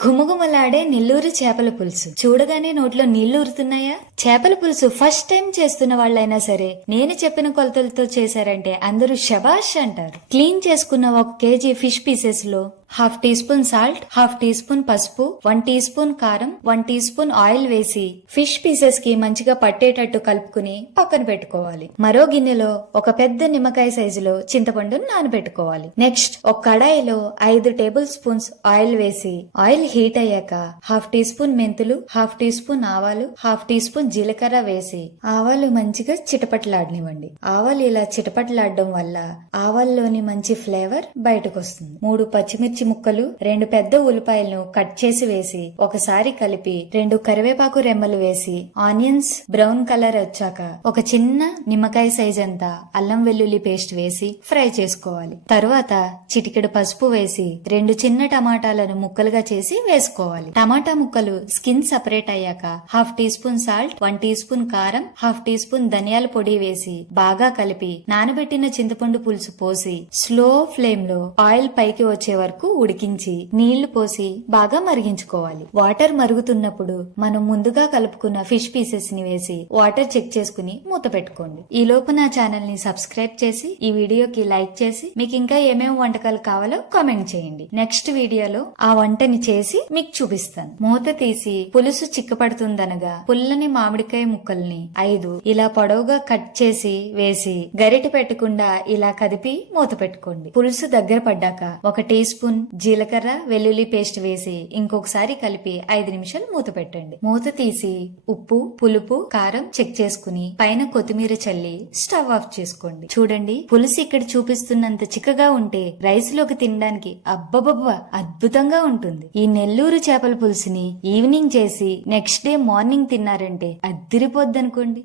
ఘుమఘుమలాడే నెల్లూరు చేపల పులుసు చూడగానే నోట్లో నీళ్లు ఊరుతున్నాయా? చేపల పులుసు ఫస్ట్ టైం చేస్తున్న వాళ్ళైనా సరే నేను చెప్పిన కొలతలతో చేశారంటే అందరూ శబాష్ అంటారు. క్లీన్ చేసుకున్న 1 కేజీ ఫిష్ పీసెస్ లో 1/2 teaspoon salt, 1/2 teaspoon పసుపు, 1 టీ స్పూన్ కారం, 1 టీ స్పూన్ ఆయిల్ వేసి ఫిష్ పీసెస్ కి మంచిగా పట్టేటట్టు కలుపుకుని పక్కన పెట్టుకోవాలి. మరో గిన్నెలో ఒక పెద్ద నిమ్మకాయ సైజులో చింతపండును నానబెట్టుకోవాలి. నెక్స్ట్ ఒక కడాయిలో 5 టేబుల్ స్పూన్స్ ఆయిల్ వేసి ఆయిల్ హీట్ అయ్యాక 1/2 టీ స్పూన్ మెంతులు, 1/2 టీ స్పూన్ ఆవాలు, 1/2 టీ స్పూన్ జీలకర్ర వేసి ఆవాలు మంచిగా చిటపట్లాడనివ్వండి. ఆవాలు ఇలా చిటపట్లాడడం వల్ల ఆవాల్లోని మంచి ఫ్లేవర్ బయటకు వస్తుంది. 3 పచ్చిమిర్చి ముక్కలు, 2 పెద్ద ఉల్లిపాయలను కట్ చేసి వేసి ఒకసారి కలిపి 2 కరివేపాకు రెమ్మలు వేసి ఆనియన్స్ బ్రౌన్ కలర్ వచ్చాక ఒక చిన్న నిమ్మకాయ సైజ్ అంతా అల్లం వెల్లుల్లి పేస్ట్ వేసి ఫ్రై చేసుకోవాలి. తరువాత చిటికెడు పసుపు వేసి 2 చిన్న టమాటాలను ముక్కలుగా చేసి వేసుకోవాలి. టమాటా ముక్కలు స్కిన్ సపరేట్ అయ్యాక 1/2 teaspoon salt, 1 teaspoon కారం, 1/2 టీ స్పూన్ ధనియాల పొడి వేసి బాగా కలిపి నానబెట్టిన చింతపండు పులుసు పోసి స్లో ఫ్లేమ్ లో ఆయిల్ పైకి వచ్చే వరకు ఉడికించి నీళ్లు పోసి బాగా మరిగించుకోవాలి. వాటర్ మరుగుతున్నప్పుడు మనం ముందుగా కలుపుకున్న ఫిష్ పీసెస్ ని వేసి వాటర్ చెక్ చేసుకుని మూత పెట్టుకోండి. ఈ లోపు నా ఛానల్ ని సబ్స్క్రైబ్ చేసి ఈ వీడియోకి లైక్ చేసి మీకు ఇంకా ఏమేమి వంటకాలు కావాలో కామెంట్ చేయండి. నెక్స్ట్ వీడియోలో ఆ వంటని చేసి మీకు చూపిస్తాను. మూత తీసి పులుసు చిక్కపడుతుందనగా పుల్లని మామిడికాయ ముక్కల్ని 5 ఇలా పొడవుగా కట్ చేసి వేసి గరిటె పెట్టకుండా ఇలా కదిపి మూత పెట్టుకోండి. పులుసు దగ్గర పడ్డాక 1 టీ స్పూన్ జీలకర్ర వెల్లుల్లి పేస్ట్ వేసి ఇంకొకసారి కలిపి 5 నిమిషాలు మూత పెట్టండి. మూత తీసి ఉప్పు, పులుపు, కారం చెక్ చేసుకుని పైన కొత్తిమీర చల్లి స్టవ్ ఆఫ్ చేసుకోండి. చూడండి, పులుసు ఇక్కడ చూపిస్తున్నంత చిక్కగా ఉంటే రైస్ లోకి తినడానికి అబ్బబ్బబ్బ అద్భుతంగా ఉంటుంది. ఈ నెల్లూరు చేపల పులుసుని ఈవినింగ్ చేసి నెక్స్ట్ డే మార్నింగ్ తిన్నారంటే అద్దిరిపోద్దనుకోండి.